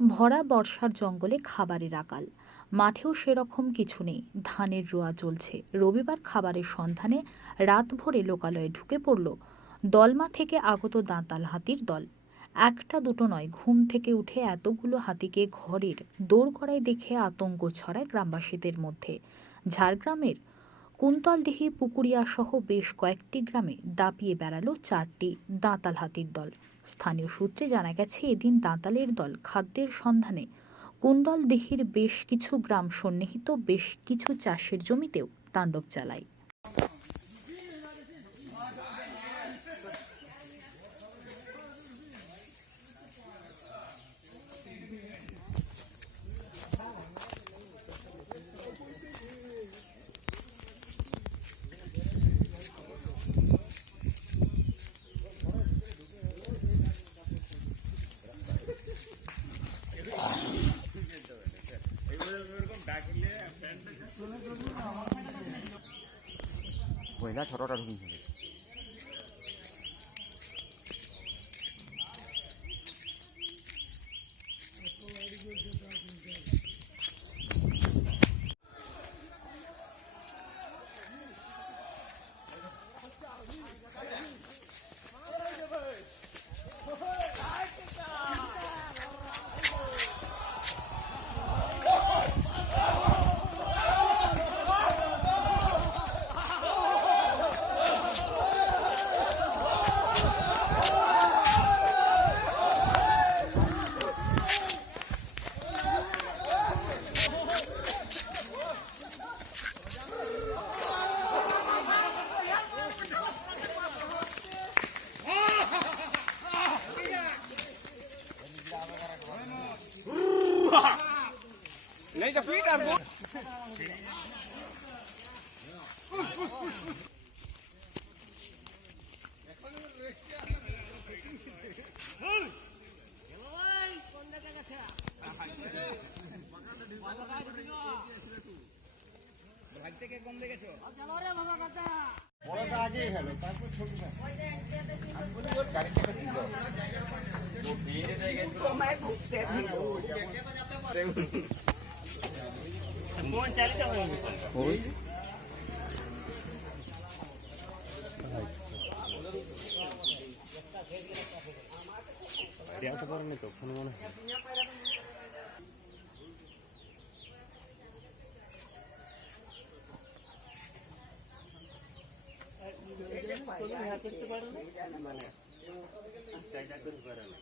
ভরা বর্ষার জঙ্গলে খাবারের আকাল, মাঠেও সেরকম কিছু নেই। ধানের রোয়া চলছে। রবিবার খাবারের সন্ধানে রাত ভরে লোকালয়ে ঢুকে পড়ল দলমা থেকে আগত দাঁতাল হাতির দল। একটা দুটো নয়, ঘুম থেকে উঠে এতগুলো হাতিকে ঘরের দোরগড়ায় দেখে আতঙ্ক ছড়ায় গ্রামবাসীদের মধ্যে। ঝাড়গ্রামের কুন্তলডিহি, পুকুরিয়া সহ বেশ কয়েকটি গ্রামে দাপিয়ে বেড়ালো 4টি দাঁতাল হাতির দল। স্থানীয় সূত্রে জানা গেছে, এদিন দাঁতালের দল খাদ্যের সন্ধানে কুণ্ডলদিঘির বেশ কিছু গ্রাম সন্নিহিত বেশ কিছু চাষের জমিতেও তাণ্ডব চালায়। কইলা ছোটটা ঢুকিয়েছিল। नहीं तो पीट আর ভাগ থেকে কম দেখেছো চলো রে বাবা কাকা বড়টা আগে হলো তারপর ছোটটা আমি বলি ওর গাড়ি থেকে দিয়ে দাও তো বেরে দিয়ে গেছে তো मैं घुसते थी फोन चालू कर ओए দেয়া তো পারেনি তো ফোন মনে করতে পারো না মানে চাইটা করতে পারো না